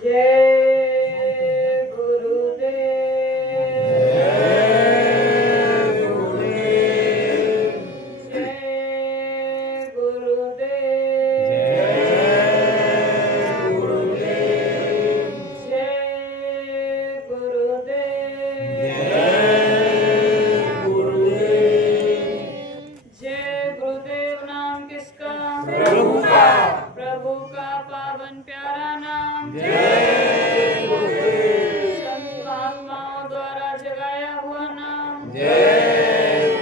जय गुरुदेव। जय गुरुदेव। जय गुरुदेव। जय गुरुदेव। जय गुरुदेव। जय गुरुदेव। जय गुरुदेव नाम किसका? प्रभु का। प्रभु का पावन प्यारा नाम। जय गुरुदेव। संत महात्माओं द्वारा जगाया हुआ नाम। जय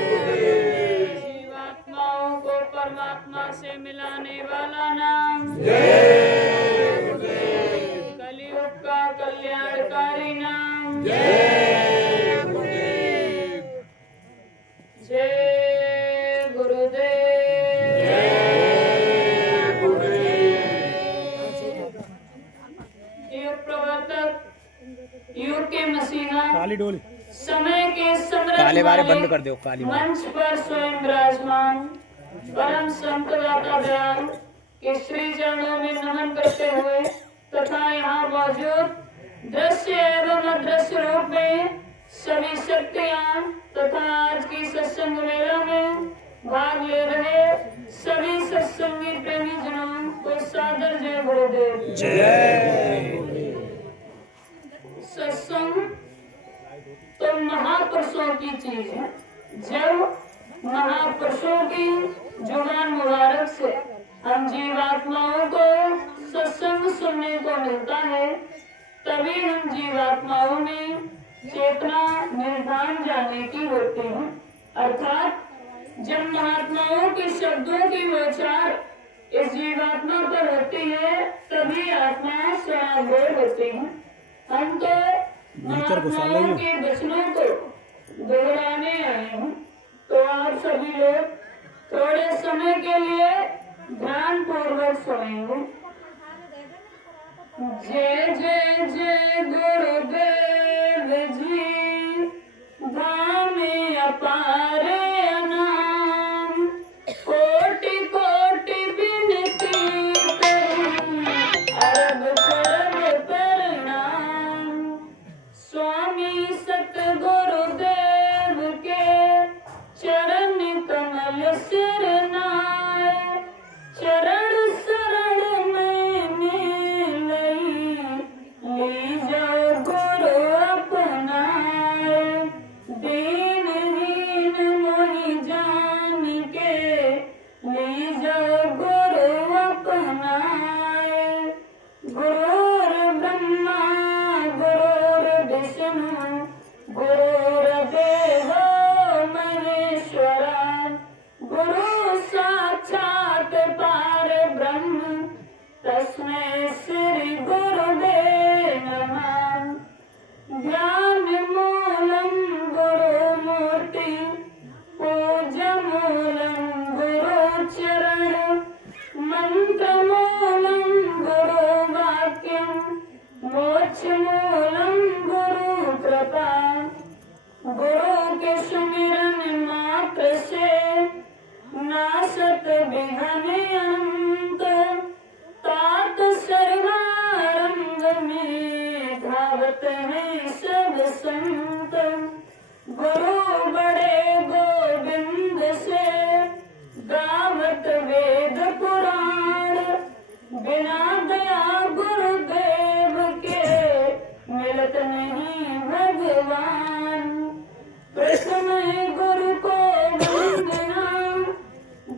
गुरुदेव। जीवात्माओं को परमात्मा से मिलाने वाला नाम। जय गुरुदेव। कलियुग का कल्याणकारी नाम। जय गुरुदेव। जय गुरुदेव। युग प्रवर्तक, युग के मसीहा, काली डोली, समय के समृद्ध काले बारे मालिक, बंद कर दो काली बारे। मंच पर स्वयं विराजमान परम संत दाता दयाल के श्री चरणों में नमन करते हुए तथा यहाँ मौजूद दृश्य एवं अदृश्य रूप में सभी शक्तियाँ तथा आज की सत्संग मेला में भाग ले रहे सभी सत्संगी प्रेमी जनों को सादर जय गुरुदेव। सत्संग तो महापुरुषों की चीज है। जब महापुरुषों की जुबान मुबारक से हम जीवात्माओं को सत्संग सुनने को मिलता है, तभी हम जीवात्माओं में चेतना निर्धान जाने की होती है। अर्थात जब महात्माओं के शब्दों की विचार इस जीवात्मा पर होती है, तभी आत्मा स्वयं होती है। हम तो महात्माओं के वचनों को दोहराने आए हैं, तो आप सभी लोग थोड़े समय के लिए ध्यान पूर्वक सुनेंगे। जय जय जय गुरुदेव जी, धाम अपार अनाम, कोटि कोटि विनती करूं, अरब करब प्रणाम। स्वामी सतगुरुदेव के चरण कमल सिर नाय, चरण शरण में मिलई, लीजो गुरु अपनाए। दीनहीन मोहि जान के, लीजो गुरु अपनाए। गुरुर् ब्रह्मा गुरुर्विष्णु गुरुर्देवो महेश्वरा, गुरु साक्षात् परब्रह्म, तस्मै श्री गुरुवे नमः। ज्ञान मूलं गुरुमूर्ति, पूजमूलं गुरुचरण, मंत्रमूलं गुरुवाक्यं, मोक्षमूलं गुरुकृपा। गुरु के सुमिरन मात्र से नासत विघ्न अंत, तात सर्वारंभ में धावत है सब संत। गुरु बड़े गोविंद से गावत वेद पुराण, बिना दया गुरुदेव के मिलत नहीं भगवान। प्रथम गुरु को वंदना,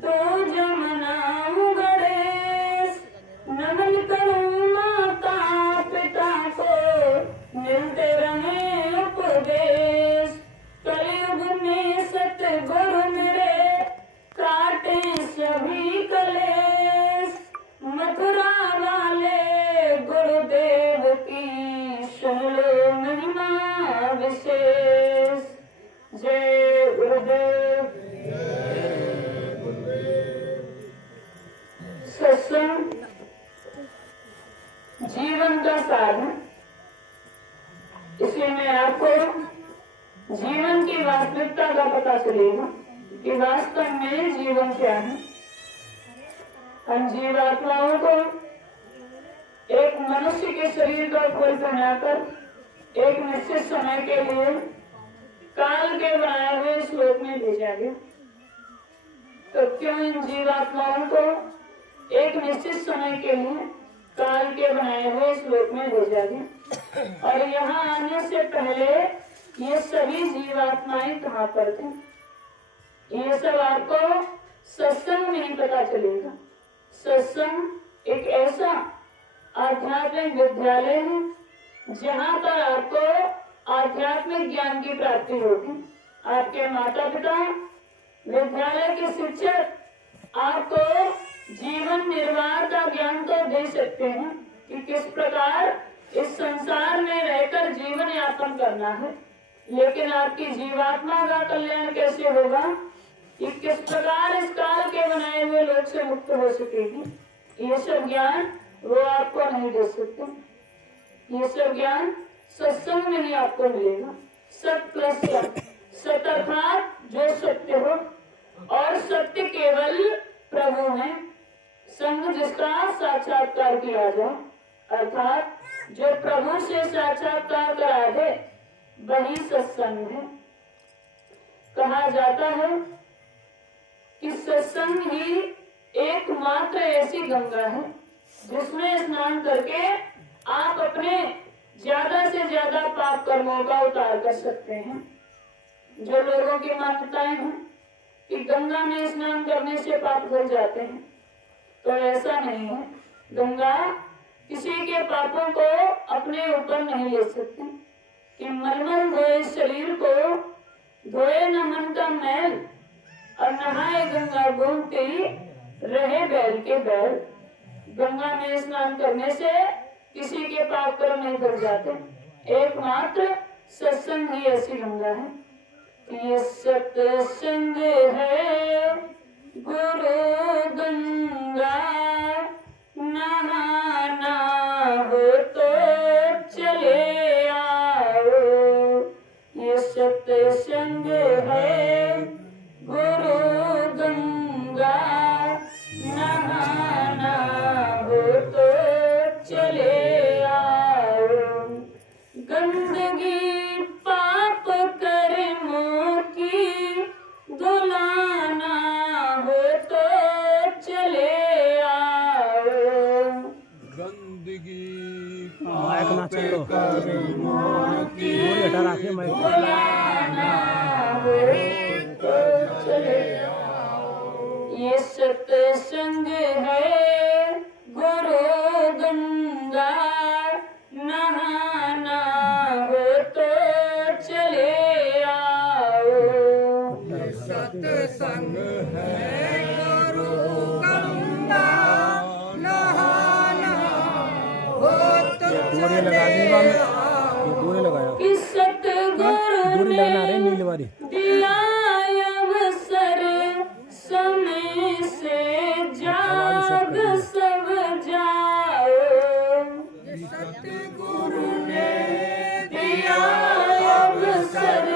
दो जमना गणेश, नमन करूं माता पिता को, मिलते रहे उपदेश। कलयुग में सतगुरु मेरे, काटे सभी कलेश। मथुरा वाले गुरुदेव की सुन लो महिमा विशेष। जय गुरुदेव। सत्संग जीवन का साधन। इसी में आपको जीवन की वास्तविकता का पता चलेगा कि वास्तव में जीवन क्या है। हम जीवात्माओं को एक मनुष्य के शरीर का खोल पहनाकर एक निश्चित समय के लिए काल के बनाए हुए इस लोक में भेजा गया। तो क्यों इन जीवात्माओं को एक निश्चित समय के लिए काल के बनाए हुए इस लोक में भेजा गया? और यहाँ आने से पहले ये सभी जीवात्माएं कहाँ पर थी? ये सब आपको सत्संग में ही पता चलेगा। सत्संग एक ऐसा आध्यात्मिक विद्यालय है जहाँ पर आपको आध्यात्मिक ज्ञान की प्राप्ति होगी। आपके माता पिता विद्यालय के शिक्षक आपको जीवन निर्वाह का ज्ञान तो दे सकते हैं कि किस प्रकार इस संसार में रहकर जीवन यापन करना है, लेकिन आपकी जीवात्मा का कल्याण कैसे होगा, कि किस प्रकार इस काल के बनाए हुए लोक से मुक्त हो सकेगी, ये सब ज्ञान वो आपको नहीं दे सकते। ये सब ज्ञान सत्संग में ही आपको मिलेगा। सत प्लस सत, सत अर्थात जो सत्य हो, और सत्य केवल प्रभु है। संग जिसका साक्षात्कार किया जाए, अर्थात जो प्रभु से साक्षात्कार करा दे, वही सत्संग है। कहा जाता है कि सत्संग ही एकमात्र ऐसी गंगा है जिसमें स्नान करके आप अपने ज्यादा से ज्यादा पाप कर्मों का उतार कर सकते हैं। जो लोगों की मान्यताएं हैं कि गंगा में स्नान करने से पाप धुल जाते हैं, तो ऐसा नहीं है। गंगा किसी के पापों को अपने ऊपर नहीं ले सकती कि मलमल धोए शरीर को, धोए न मन का मैल, और नहाए गंगा घूमते रहे बैल के बैल। गंगा में स्नान करने से किसी के पाप कर्म नहीं धुल जाते। एकमात्र सत्संग ही ऐसी गंगा है। ये सत्संग है गुरु गंगा, नहाना हो तो चले आओ। ये सत्संग है गुरु गंगा, नहाना हो तो चले आओ। गंदगी पाप कर्मों की धुलाना हो तो चले आओ। गंदगी माइक ना चलो, कर्मों की हटा रखे माइक। धुलाना हो तो चले आओ। ये सत्संग है गुरु गंगा, नहाना हो तो चले आओ। सत्संग है गुरु गंगा, नहाना हो तो दूरी लगा दी बा में, ये दूरी लगाया। कि सतगुरु दूरी लगना रे ने नील वाली। दिया अवसर, समय से जाग सब जाओ। सतगुरु ने दिया अवसर,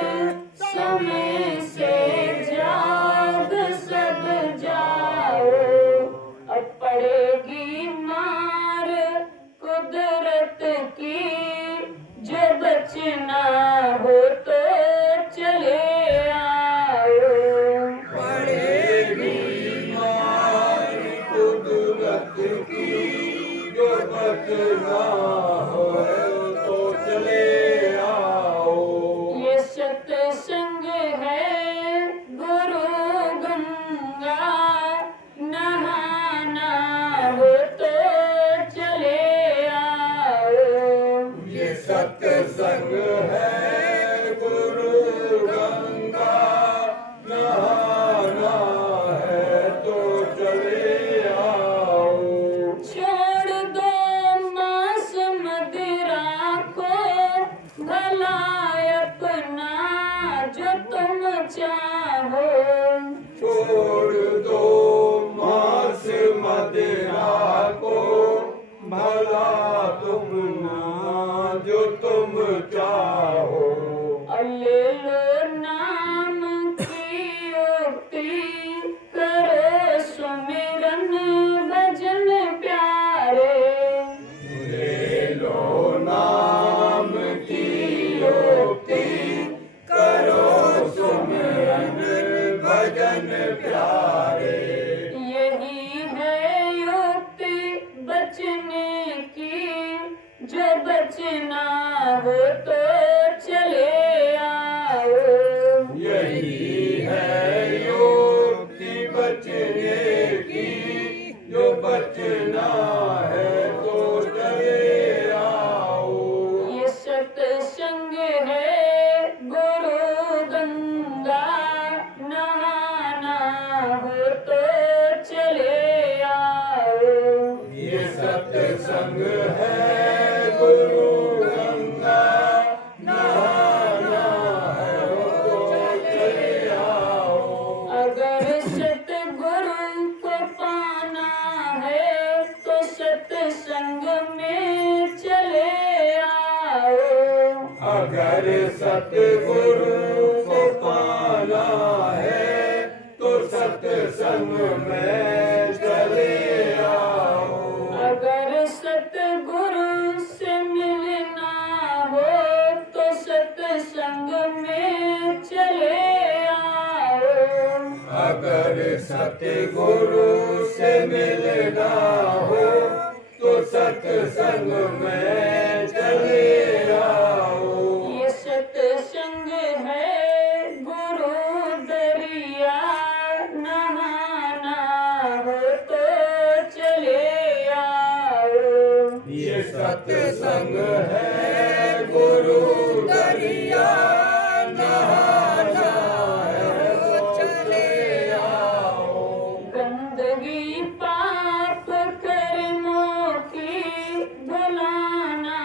समय से जाग सब जाओ। अब पड़ेगी मार कुदरत की, जो बचना हो तो चले आओ। पड़ेगी मार कुदरत की, जो बचना हो तो चले आओ। ये सत्संग है गुरु गंगा, नहाना हो तो चले आओ। ये सत्संग है गुरु गंगा, नहाना है तो चले आओ। छोड़ दो मांस मदिरा को, भला अपना जो तुम चाहो। छोड़ दो मांस मदिरा को, भला तुम ना जो तुम चाहो। और ले लो नाम की उक्ति, करो सुमिरन भजन प्यारे। ले बचना हो तो चले आओ। यही है युक्ति बचने की, जो बचना है तो चले आओ। ये सत्संग है गुरु गंगा, नहाना हो तो चले आओ। ये सत्संग है गुरु गंगा, नहाना है तो चले आओ। अगर सतगुरु को पाना है तो सत्संग में चले आओ। अगर सतगुरु को पाना है तो सत्संग में चले आओ। अगर सतगुरु से मिलना हो तो सत्संग में चले आओ। अगर सतगुरु से मिलना हो तो सत्संग में चले आओ। ये सत्संग है गुरु दरिया, नहाना हो तो चले आओ। ये सत्संग है गुरु दरिया, नहाना है तो चले आओ। गंदगी पाप कर्मों की धुलाना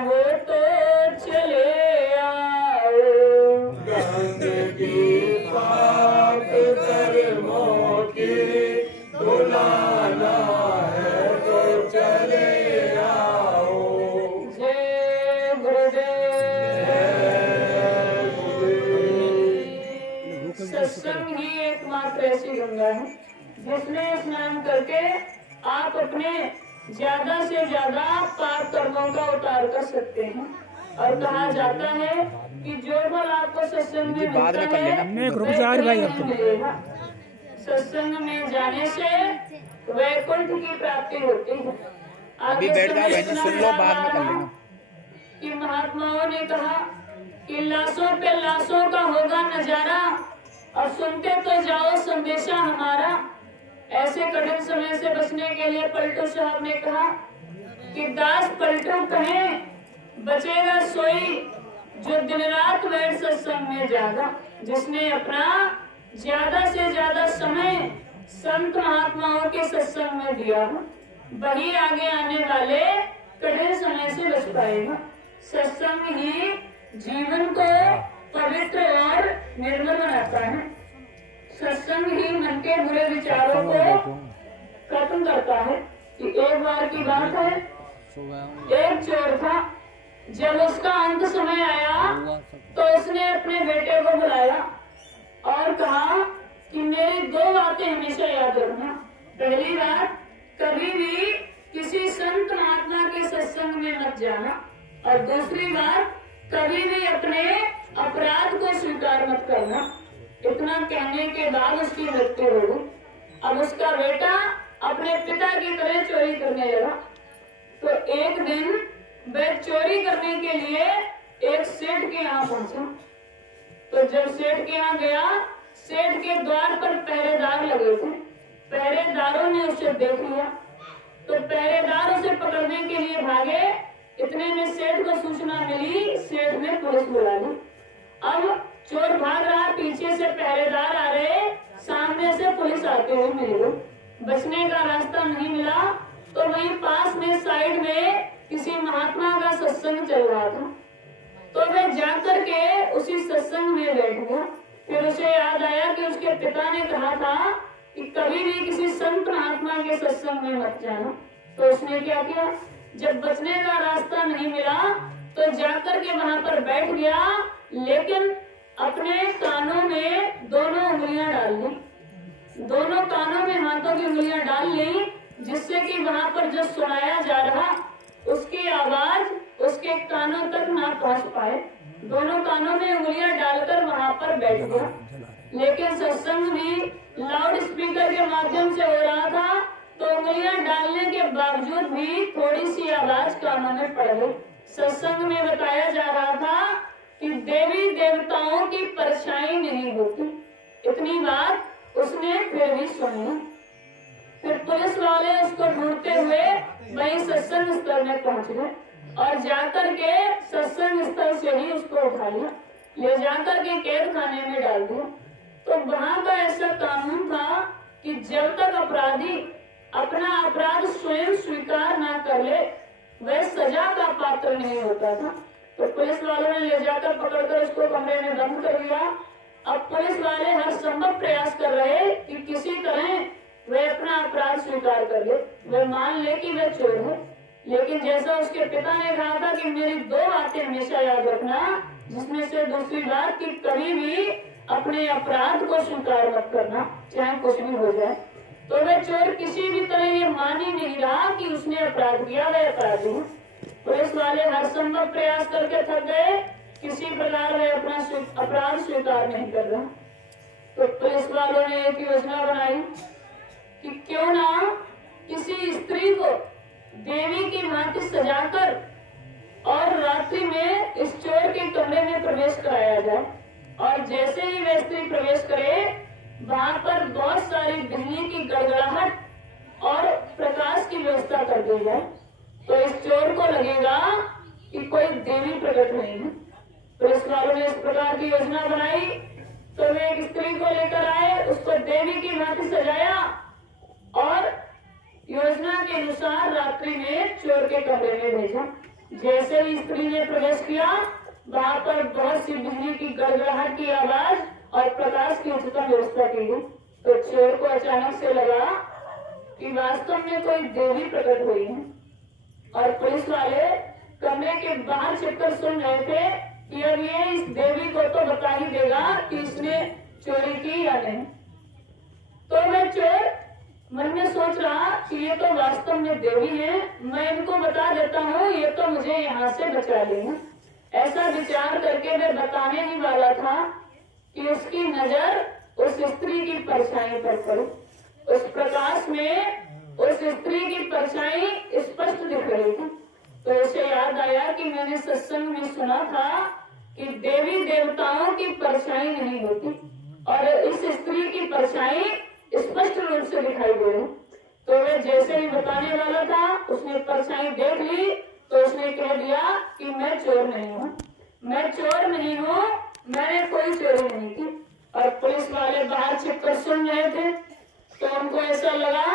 हो तो चले आओ। गंदगी पाप कर्मों की धुलाना है तो चले आओ। जय गुरुदेव। सत्संग ही एकमात्र ऐसी गंगा है जिसमें स्नान करके आप अपने ज्यादा से ज्यादा पाप कर्मों का उतार कर सकते हैं। और कहा जाता है कि जो फल आपको सत्संग में मिलता है रुक जा रही भाई, अब तो। मिलेगा। सत्संग में जाने से वैकुंठ की प्राप्ति होती है। अभी बैठ जाओ बहनी, सुन लो, बाद में कर लेना। कि महात्माओं ने कहा कि लाशों पे लाशों का होगा नजारा, और सुनते तो जाओ संदेशा हमारा। ऐसे कठिन समय से बचने के लिए पलटू साहब ने कहा कि दास पलटू कहें बचेगा सोई, जो दिन रात बैठ सत्संग में जागा। जिसने अपना ज्यादा से ज्यादा समय संत महात्माओं के सत्संग में दिया हो, वही आगे आने वाले कठिन समय से बच पाएगा। सत्संग ही जीवन को पवित्र और निर्मल बनाता है। सत्संग ही मन के बुरे विचारों को खत्म करता है। कि एक बार की बात है, एक चोर था। जब उसका अंत समय आया तो उसने अपने बेटे को बुलाया और कहा कि मेरी दो बातें हमेशा याद रखना। पहली बात, कभी भी किसी संत महात्मा के सत्संग में मत जाना, और दूसरी बात, कभी भी अपने अपराध को स्वीकार मत करना। इतना कहने के बाद उसकी मृत्यु हो गई। अब उसका बेटा अपने पिता की तरह चोरी करने लगा। तो एक दिन वह चोरी करने के लिए एक सेठ के यहाँ पहुंचा। तो जब सेठ के यहाँ गया, सेठ के द्वार पर पहरेदार लगे थे। पहरेदारों ने उसे देख लिया तो पहरेदार उसे पकड़ने के लिए भागे। इतने में सेठ को सूचना मिली, सेठ ने पुलिस बुला ली। अब चोर भाग रहा, पीछे से पहरेदार आ रहे, सामने से पुलिस आते हुए मिली। बचने का रास्ता नहीं मिला तो वहीं पास में साइड में किसी महात्मा का सत्संग चल रहा था। तो वह जाकर के उसी सत्संग में बैठ गया। फिर उसे याद आया कि उसके पिता ने कहा था कि कभी भी किसी संत महात्मा के सत्संग में मत जाना। तो उसने क्या किया, जब बचने का रास्ता नहीं मिला तो जाकर के वहां पर बैठ गया, लेकिन अपने कानों में दोनों उंगलियां डाल ली। दोनों कानों में हाथों की उंगलियां डाल ली, जिससे कि वहां पर जो सुनाया जा रहा उसकी आवाज उसके कानों तक ना पहुंच पाए। दोनों कानों में उंगलियां डालकर वहां पर बैठ गया। लेकिन सत्संग भी लाउड स्पीकर के माध्यम से हो रहा था, तो उंगलियां डालने के बावजूद भी थोड़ी सी आवाज कानों में पड़ गई। सत्संग में बताया जा रहा था कि देवी देवताओं की परछाई नहीं होती। इतनी बात उसने फिर भी सुनी। फिर पुलिस वाले उसको ढूंढते हुए वहीं सत्संग स्थल में पहुंच गए और जाकर के सत्संग स्थल से ही उसको उठा लिया, ले जाकर के कैद खाने में डाल दिया। तो वहां का ऐसा कानून था कि जब तक अपराधी अपना अपराध स्वयं स्वीकार ना कर ले वह सजा का पात्र नहीं होता था। तो पुलिस वालों ने ले जाकर पकड़कर उसको कमरे में बंद कर दिया। अब पुलिस वाले हर संभव प्रयास कर रहे कि किसी तरह वह अपना अपराध स्वीकार कर ले, वह मान ले कि वह चोर है। लेकिन जैसा उसके पिता ने कहा था कि मेरी दो बातें हमेशा याद रखना, जिसमें से दूसरी बात कि कभी भी अपने अपराध को स्वीकार मत करना, चाहे कुछ भी हो जाए। तो वह चोर किसी भी तरह ये मान ही नहीं रहा कि उसने अपराध किया, वह अपराधी है। पुलिस वाले हर संभव प्रयास करके थक गए, किसी प्रकार वह अपना अपराध स्वीकार नहीं कर रहा। तो पुलिस वालों ने एक योजना बनाई कि क्यों ना किसी स्त्री को देवी की भांति सजाकर और रात्रि में इस चोर के कमरे में प्रवेश कराया जाए, और जैसे ही वह स्त्री प्रवेश करे वहां पर बहुत सारी बिजली की गड़गड़ाहट और प्रकाश की व्यवस्था कर दी जाए। तो इस चोर को लगेगा कि कोई देवी प्रकट नहीं है। पुलिस वालों ने इस प्रकार की योजना बनाई। तो वे एक स्त्री को लेकर आए, उसको देवी की भांति सजाया और योजना के अनुसार रात्रि में चोर के कमरे में भेजा। जैसे ही स्त्री ने प्रवेश किया वहां पर बहुत सी बिजली की गड़गड़ाहट की आवाज और प्रकाश की उच्चतम व्यवस्था की गई। तो चोर को अचानक से लगा कि वास्तव में कोई देवी प्रकट हुई है, और पुलिस वाले कमरे के बाहर छिपकर सुन रहे थे कि अब ये इस देवी को तो बता ही देगा कि इसने चोरी की या नहीं। तो वह चोर मन में सोच रहा कि ये तो वास्तव में देवी है, मैं इनको बता देता हूँ, ये तो मुझे यहाँ से बचा लेंगे। ऐसा विचार करके वह बताने ही वाला था कि उसकी नजर उस स्त्री की परछाई पर पड़ी। उस प्रकाश में उस स्त्री की परछाई स्पष्ट दिख रही थी। तो उसे याद आया कि मैंने सत्संग में सुना था कि देवी देवताओं की परछाई नहीं होती, और इस स्त्री की परछाई स्पष्ट रूप से दिखाई दे रही। तो वह जैसे ही बताने वाला था उसने परछाई देख ली, तो उसने कह दिया कि मैं चोर नहीं हूँ, मैं चोर नहीं हूँ, मैंने कोई चोरी नहीं की। और पुलिस वाले बाहर छिपकर सुन रहे थे। तो उनको ऐसा लगा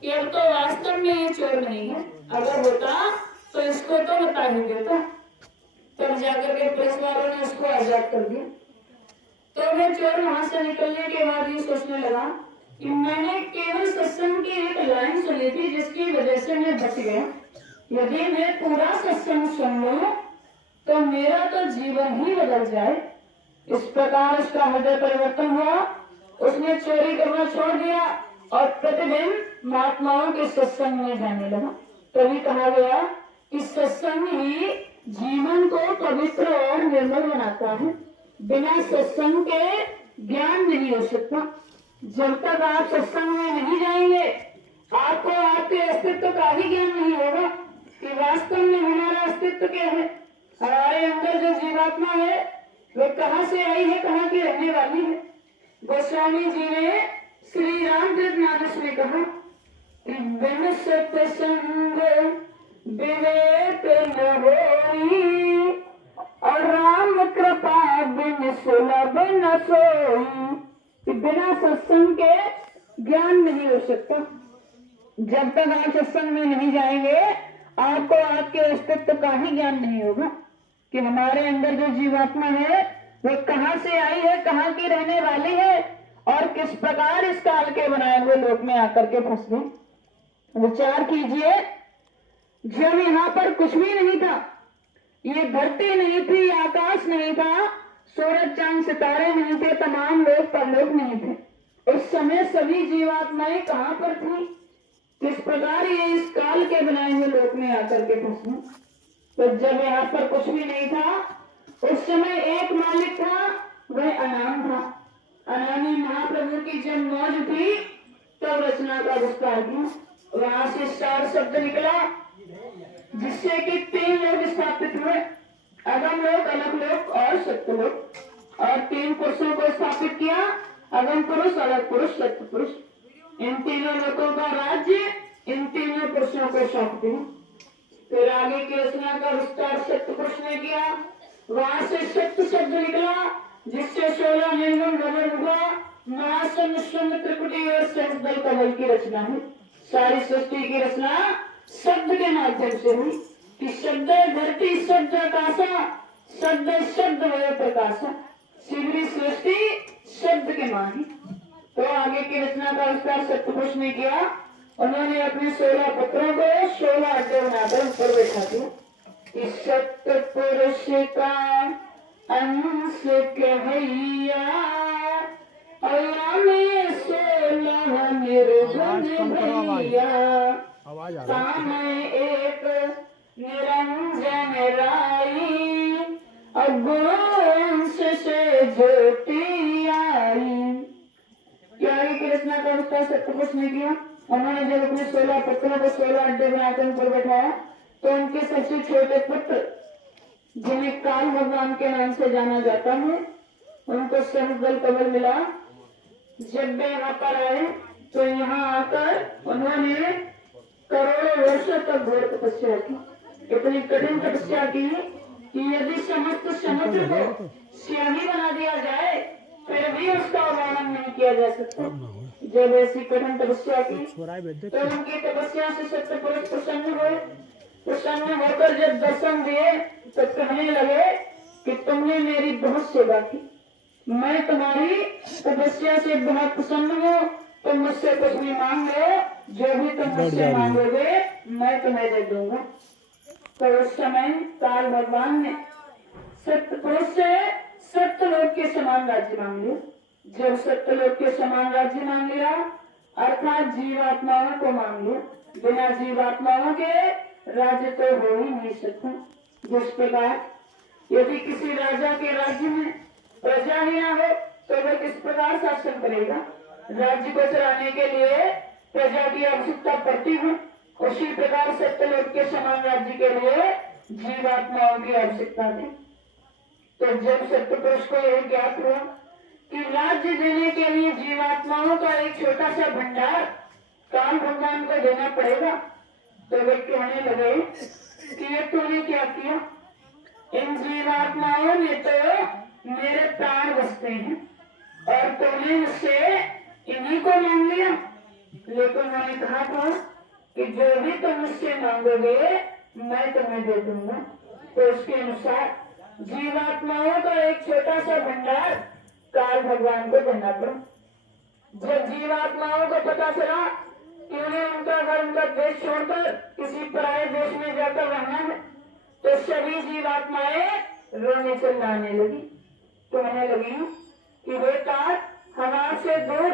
कि अब तो वास्तव में ये चोर नहीं है, अगर होता तो इसको तो बता ही देता। तब जाकर के पुलिस वालों ने उसको आजाद कर दिया। तो वह चोर वहां से निकलने के बाद ये सोचने लगा कि मैंने केवल सत्संग की एक लाइन सुनी थी जिसकी वजह से मैं बच गया। यदि मैं पूरा सत्संग सुन लूं तो मेरा तो जीवन ही बदल जाए। इस प्रकार उसका हृदय परिवर्तन हुआ। उसने चोरी करना छोड़ दिया और प्रतिदिन महात्माओं के सत्संग में जाने लगा। तभी कहा गया कि सत्संग ही जीवन को पवित्र और निर्मल बनाता है। बिना सत्संग के ज्ञान नहीं हो सकता। जब तक आप सत्संग में नहीं जाएंगे आपको आपके अस्तित्व का ही ज्ञान नहीं होगा कि वास्तव में हमारा अस्तित्व क्या है। हमारे अंदर जो जीवात्मा है वो कहाँ से आई है, कहाँ की रहने वाली है। गोस्वामी जी ने श्री रामकृष्ण मानस में कहा कि बिन सत्संग विवेक न होई और राम कृपा बिन सुलभ न सोई। बिना सत्संग के ज्ञान नहीं हो सकता। जब तक आप सत्संग में नहीं जाएंगे आपको आपके अस्तित्व का ही ज्ञान नहीं होगा कि हमारे अंदर जो जीवात्मा है वो कहाँ से आई है, कहाँ की रहने वाली है और किस प्रकार इस काल के बनाए हुए लोक में आकर के फंस गई। विचार कीजिए, जब यहाँ पर कुछ भी नहीं था, ये धरती नहीं थी, आकाश नहीं था, सूरज चांद सितारे नहीं थे, तमाम लोग परलोक नहीं थे, उस समय सभी जीवात्माएं कहाँ पर थी, किस प्रकार ये इस काल के बनाए हुए लोक में आकर के फंसी। तो जब यहाँ पर कुछ भी नहीं था उस समय एक मालिक था, वह अनाम था। अनामी महाप्रभु की जब मौज थी तब रचना का विस्तार किया। वहां से 4 शब्द निकला, जिससे कि 3 लोग स्थापित हुए, अगम लोक, अलग लोक और सत्य लोक। और 3 पुरुषों को स्थापित किया, अगम पुरुष, अलग पुरुष, सत्य पुरुष। इन तीनों लोगों का राज्य इन तीनों पुरुषों को सौंप दिया। फिर आगे की रचना का विस्तार सत्य पुरुष ने किया। वहां से सत्य शब्द निकला, जिससे 16 निर्गुण भवन हुआ। महासंग त्रिपुटी और सहस्त्र कमल की रचना हुई। सारी सृष्टि की रचना शब्द के माध्यम से हुई कि शब्द धरती, शब्द आकाशा, शब्द शब्द वह प्रकाशा, शिवरी सृष्टि शब्द के माही। तो आगे की रचना का विस्तार सत्य पुरुष ने किया। उन्होंने अपने 16 पत्रों को 16 अड्डे बनाकर ऊपर बैठा दिया कि सत्य पुरुष का अंश कहैया, अल्लाह में 16 निर्गुण भैया, आवाज आ रही सामय एक निरंजन राई, अगुंस से ज्योति आई। क्या की रचना का विस्तार सत्यपुरुष ने किया। उन्होंने जब अपने 16 पुत्रों को 16 अड्डे बनाकर ऊपर बैठाया, तो उनके सबसे छोटे पुत्र, जिन्हें काल भगवान के नाम से जाना जाता है, उनको सहस्त्र कमल मिला। जब वे यहाँ पर आए, तो यहाँ आकर उन्होंने करोड़ों वर्षों तक घोर तपस्या की। इतनी कठिन तपस्या की कि यदि समस्त समुद्र को स्याही बना दिया जाए, फिर भी उसका वर्णन नहीं किया जा सकता। जब ऐसी कठिन तपस्या की, तो उनकी तपस्या से सत्य पुरुष प्रसन्न हुए। प्रसन्न होकर जब दर्शन दिए, तो कहने लगे कि तुमने मेरी बहुत सेवा की, मैं तुम्हारी तपस्या से बहुत प्रसन्न हूँ। तुम मुझसे कुछ भी मांग लो, जो भी तुम मुझसे मांगोगे मैं तुम्हें दे दूंगा। तो उस समय काल भगवान ने सत्य पुरुष से सत्यलोक के समान राज्य मांग लिया। जब सत्यलोक के समान राज्य मांग लिया, अर्थात जीवात्माओं को मांग लिया। बिना जीवात्माओं के राज्य तो हो ही नहीं सकता। जिस प्रकार यदि किसी राजा के राज्य में प्रजा ही ना हो, तो वह किस प्रकार शासन करेगा। राज्य को चलाने के लिए प्रजा की आवश्यकता पड़ती है। उसी प्रकार सत्यलोक के समान राज्य के लिए जीवात्माओं की आवश्यकता थी। तो जब सत्य पुरुष को यह ज्ञात हुआ कि राज्य देने के लिए जीवात्माओं का एक छोटा सा भंडार काल भगवान को देना पड़ेगा, तो वे कहने लगे कि ये तूने क्या किया। इन जीवात्माओं ने तो मेरे प्राण बसते हैं, और तुमने मुझसे इन्हीं को मांग लिया। लेकिन मैंने कहा था कि जो भी तुम मुझसे मांगोगे मैं तुम्हें दे दूंगा। तो उसके अनुसार जीवात्माओं का एक छोटा सा भंडार काल भगवान को देना पड़ा। जब जीवात्माओं को पता चला कि उन्हें उनका घर, उनका देश छोड़कर किसी पराये देश में जाकर रहना है, तो सभी जीवात्माएं रोने चिल्लाने लगी। कहने लगी कि बेटा, हमारे से दूर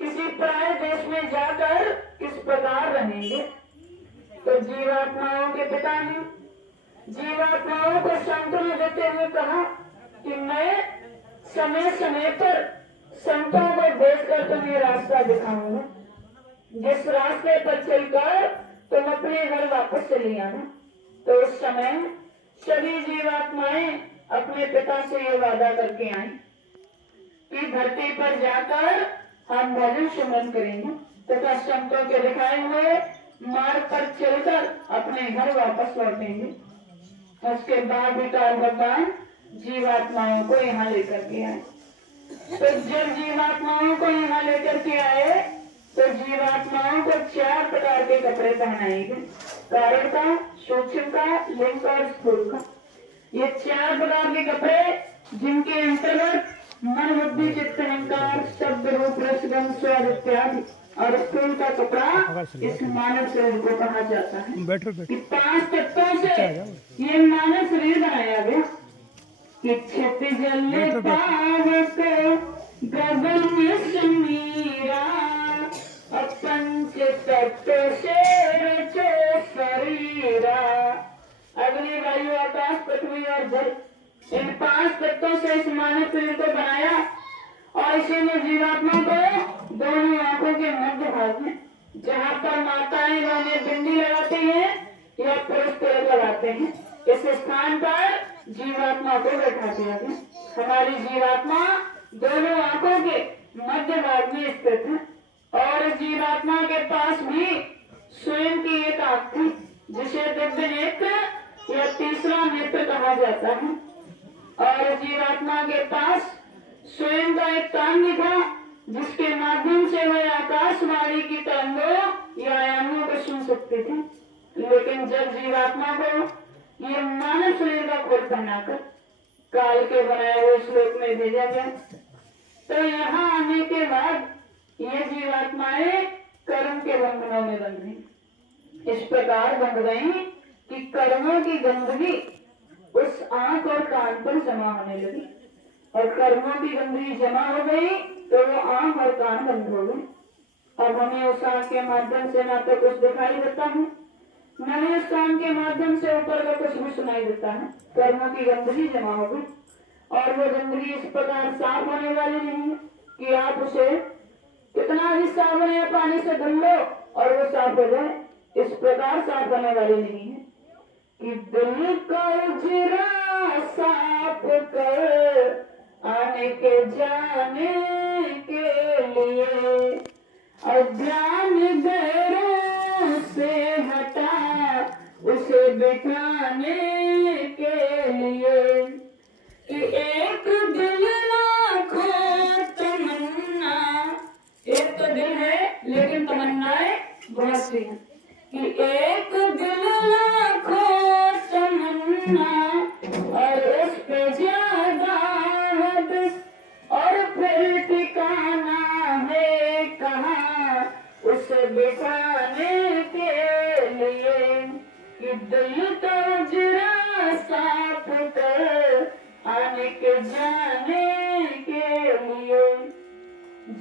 किसी पराये देश में जाकर किस प्रकार रहेंगे। तो जीवात्माओं के पिता ने जीवात्माओं को सांत्वना देते हुए कहा कि मैं समय समय पर संतों को भेजकर तुम्हें रास्ता दिखाऊंगा, जिस रास्ते पर चलकर तुम अपने घर वापस चली आना। तो उस समय सभी जीवात्माएं अपने पिता से ये वादा करके आई कि धरती पर जाकर हम भजन सुमन करेंगे तथा संतों के दिखाए हुए मार्ग पर चलकर अपने घर वापस लौटेंगे। उसके बाद भी काल भगवान जीवात्माओं को यहाँ लेकर के आए। तो जब जीवात्माओं को यहाँ लेकर के आए, तो जीवात्माओं को 4 प्रकार के कपड़े पहनाएंगे। कारण का, सूक्ष्म का, लिंग और स्थूल का। ये 4 प्रकार के कपड़े, जिनके अंतर्गत मन, बुद्धि, चित्त, अहंकार, शब्द, रूप, रस, गंध, स्वाद इत्यादि, और स्थूल का कपड़ा इस मानव शरीर को कहा जाता है। कि 5 तत्वों से ये मानव शरीर बनाया गया। कि क्षितिज जल पावक गगन में समीरा, पंच तत्व से रचो शरीरा। अग्नि, वायु, आकाश, पृथ्वी और जल, इन 5 तत्वों से इस मानव शरीर को बनाया। और इसी में जीवात्मा को दोनों आंखों के मध्य भाग में, जहाँ पर माताएं रोने बिंदी लगाती हैं, या पुरुष तिलक लगाते हैं। इस स्थान पर जीवात्मा को बैठा दिया गया। हमारी जीवात्मा दोनों आंखों के मध्य भाग में स्थित है और जीवात्मा के पास भी स्वयं की एक आंख थी जिसे दिव्य नेत्र या तीसरा नेत्र कहा जाता है और जीवात्मा के पास स्वयं का एक कान भी था जिसके माध्यम से वह आकाशवाणी की तरंगों या आयामों को सुन सकती थी। लेकिन जब जीवात्मा को ये मानव शरीर का खोल पहनाकर काल के बनाए हुए श्लोक में भेजा गया तो यहाँ आने के बाद ये जीवात्माएं कर्म के बंधनों में बंध गई। इस प्रकार बंध गई कि कर्मों की गंदगी उस आंख और कान पर जमा होने लगी और कर्मों की गंदगी जमा हो गई तो वो आंख और कान बंद हो गए। अब हमें उस आंख के माध्यम से ना तो कुछ दिखाई देता है न ही उस कान के माध्यम से ऊपर का कुछ भी सुनाई देता है। कर्मों की गंदगी जमा हो गई और वो गंदगी इस प्रकार साफ होने वाली नहीं है कि आप उसे कितना भी साबुन या पानी से धुल लो और वो साफ हो जाए। इस प्रकार साफ होने वाली नहीं है कि दिल का उजरा साफ कर आने के जाने के लिए अज्ञान गैरों से हटा उसे बिठाने के लिए कि एक दिल लाखों तमन्ना। एक तो दिल है लेकिन तमन्नाएं बहुत सी हैं कि एक दिल लाखों तमन्ना और उस पे ज्यादा और फिर ठिकाना है कहाँ उसे बिठाने के लिए कि दिल तो जरा साफ कर आने के जाने के लिए।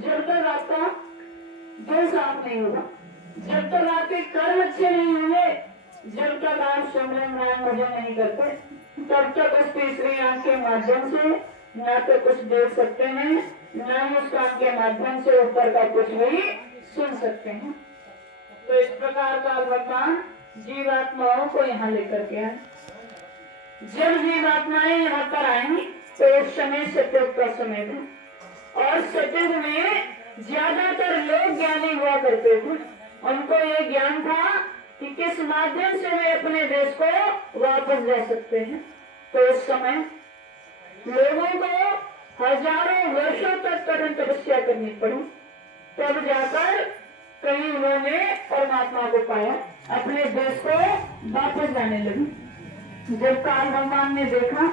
जब तक आपका दिल साफ नहीं होगा, जब तक आपके कर्म अच्छे नहीं होंगे, जब तक आप सुमरन भजन नहीं करते तब तक उस तीसरी आंख के माध्यम से न तो कुछ देख सकते हैं न ही उस कान के माध्यम से ऊपर का कुछ भी सुन सकते हैं। तो इस प्रकार का भगवान जीवात्माओं को यहाँ लेकर के आए। जब जीवात्माएं यहाँ पर आएंगी तो उस समय सतयुग का समय था और सतयुग में ज्यादातर लोग ज्ञानी हुआ करते थे। उनको ये ज्ञान था कि किस माध्यम से वे अपने देश को वापस जा सकते हैं। तो उस समय लोगों को हजारों वर्षों तक कठिन तपस्या करनी पड़ी तब जाकर कई उन्होंने परमात्मा को पाया, अपने देश को वापस जाने लगी। जब काल भगवान ने देखा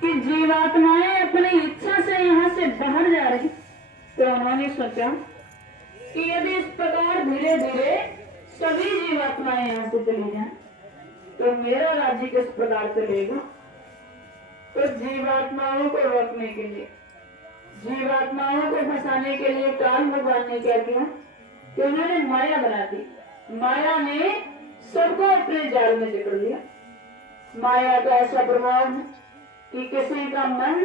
कि जीवात्माएं अपनी इच्छा से यहाँ से बाहर जा रही तो उन्होंने सोचा कि यदि इस प्रकार धीरे धीरे सभी जीवात्माएं यहाँ से चली जाएं तो मेरा राज्य किस प्रकार चलेगा। तो जीवात्माओं को रोकने के लिए, जीवात्माओं को फंसाने के लिए काल भगवान ने क्या किया कि उन्होंने माया बना दी। माया ने सबको अपने जाल में जकड़ लिया। माया का ऐसा प्रभाव है कि किसी का मन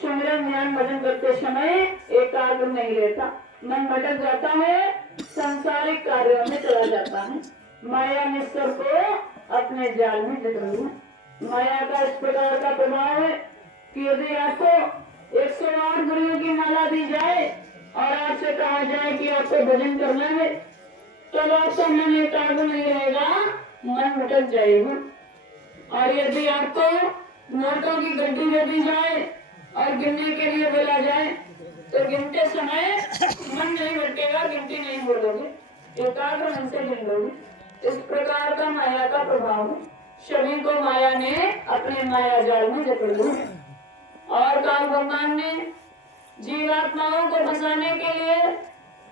सुमिरन ध्यान भजन करते समय एकाग्र नहीं रहता, मन भटक जाता है, सांसारिक कार्यों में चला जाता है। माया ने सबको अपने जाल में जकड़ लिया। माया का इस प्रकार का प्रभाव है कि यदि आपको 108 गुरुओं की माला दी जाए और आपसे कहा जाए कि आपको भजन करना है तब आपका मन एकाग्र नहीं रहेगा, मन भटक जाएगा। और यदि आपको नोटों की गड्डी दे दी जाए और गिनने के लिए बोला जाए तो गिनते समय मन नहीं भटकेगा, गिनती नहीं बोलोगे, एकाग्र मन से गिन लोगे। इस प्रकार का माया का प्रभाव है। सभी को माया ने अपने माया जाल में जकड़ लिया और काल भगवान ने जीवात्माओं को फंसाने के लिए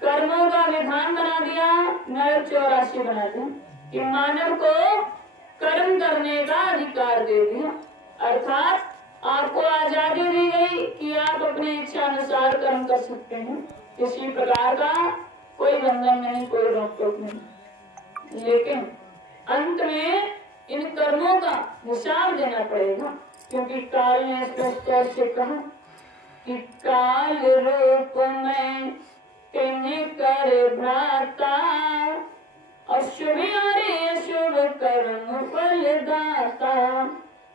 कर्मों का विधान बना दिया, नरक 84 बना दिया कि मानव को कर्म करने का अधिकार दे दिया। अर्थात आपको आजादी दी गई कि आप अपनी इच्छा अनुसार कर्म कर सकते हैं। किसी प्रकार का कोई बंधन नहीं, कोई रोक टोक नहीं। लेकिन अंत में इन कर्मों का हिसाब देना पड़ेगा क्योंकि काल ने स्पष्ट तौर से कहा कि काल रूप में कर भ्राता अशुभ और अशुभ कर्म फलदाता,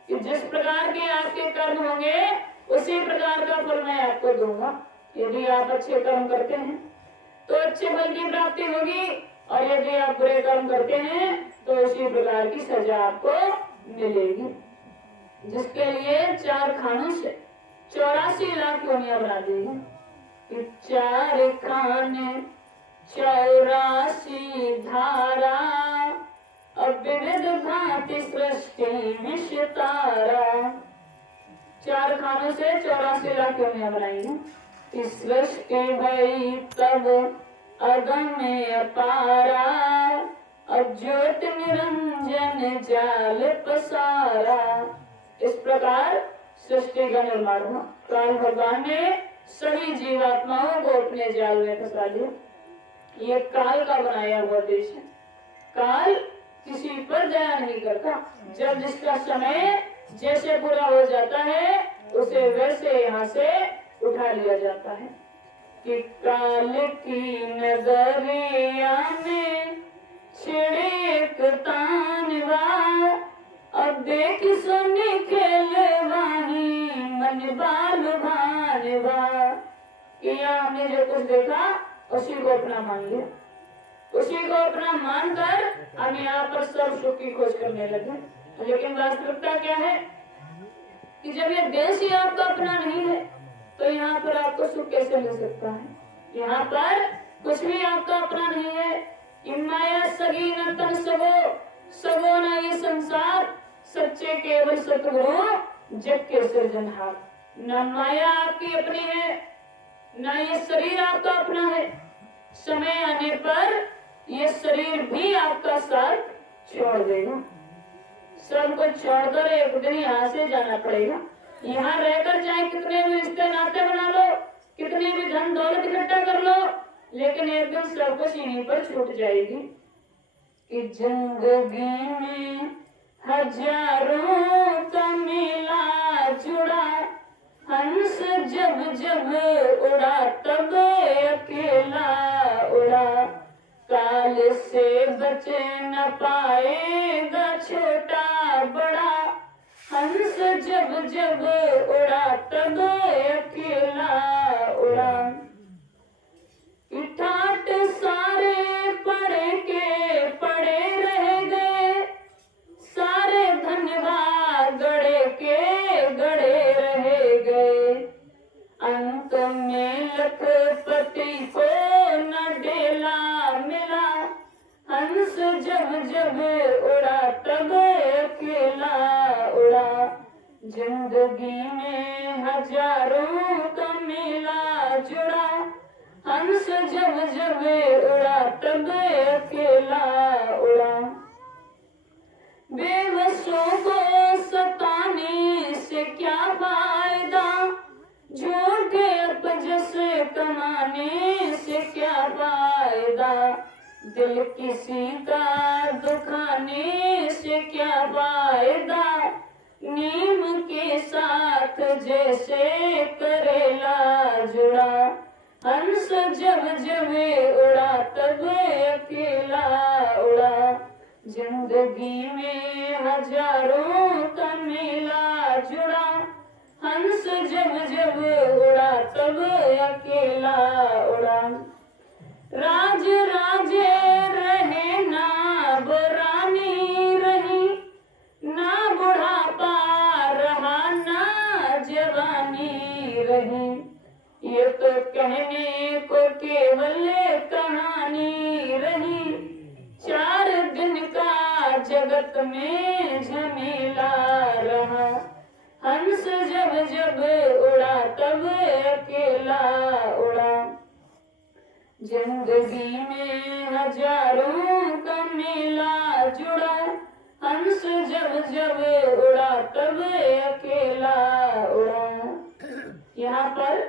कि जिस प्रकार के आपके कर्म होंगे उसी प्रकार का फल मैं आपको दूंगा। यदि आप अच्छे कर्म करते हैं तो अच्छे फल की प्राप्ति होगी, और यदि आप बुरे कर्म करते हैं तो उसी प्रकार की सजा आपको मिलेगी। जिसके लिए 4 खानों से 84 लाख योनियां बना दी है। 4 खाने 84 धारा, अविविध भांति सृष्टि विस्तारा। 4 खानों से 84 लाख योनियां बनाई है। इस सृष्टि भई तब अगम्य अपारा, अब ज्योति निरंजन जाल पसारा। इस प्रकार सृष्टि का निर्माण हुआ। काल भगवान ने सभी जीवात्माओं को अपने जाल में फंसा दिया। ये काल का बनाया हुआ देश है। काल किसी पर दया नहीं करता। जब जिसका समय जैसे पूरा हो जाता है उसे वैसे यहाँ से उठा लिया जाता है। कि काल की नगरिया में छिड़े एक तानवा, अब देख सुनी खेल वाही मन बाल भानवा। कि हमने जो कुछ देखा उसी को अपना मान लिया, उसी को अपना मानकर हम यहाँ पर सर्व सुख की खोज करने लगे। लेकिन वास्तविकता क्या है कि जब ये देश ही आपका अपना नहीं है तो यहाँ पर आपको सुख कैसे मिल सकता है। यहाँ पर कुछ भी आपका अपना नहीं है। माया सगी न तन सबो न ये संसार, सच्चे केवल सतगुरु जग के सृजनहार। न माया आपकी अपनी है, न ये शरीर आपका अपना है। समय आने पर ये शरीर भी आपका साथ छोड़ देगा। सब कुछ छोड़कर एक दिन यहाँ से जाना पड़ेगा। यहाँ रहकर चाहे कितने भी रिश्ते नाते बना लो, कितनी भी धन दौलत इकट्ठा कर लो, लेकिन एक दिन सब कुछ यहीं पर छूट जाएगी। कि जिंदगी में हजारों का मेला जुड़ा, हंस जब जब उड़ा तब अकेला उड़ा। काल से बच न पाएगा छोटा बड़ा, हंस जब जब उड़ा तब अकेला उड़ा। ठाट सारे पड़े के पड़े रह गए, सारे धनवा गड़े के गड़े रह गए। अंत में लखपति को न डेला मिला, हंस जब जब उड़ा तब अकेला उड़ा। जिंदगी में हजारों का मेला जुड़ा, हंस जब जब उड़ा तब अकेला उड़ा। बेबसों को सताने से क्या फायदा, झूठे अपजस कमाने से क्या फायदा। दिल किसी का दुखाने से क्या फायदा, नीम के साथ जैसे करेला जुड़ा। हंस जब जब उड़ा तब अकेला उड़ा। जिंदगी में हजारों का मेला जुड़ा, हंस जब जब उड़ा तब अकेला उड़ा। राज राजे रहे ना बुरानी रही, ना बुढ़ापा रहा ना जवानी रही। ये तो कहने को केवल कहानी रही, 4 दिन का जगत में झमेला रहा। हंस जब जब उड़ा तब अकेला उड़ा। जिंदगी में हजारों का मेला जुड़ा, हंस जब जब उड़ा तब अकेला उड़ा। यहाँ पर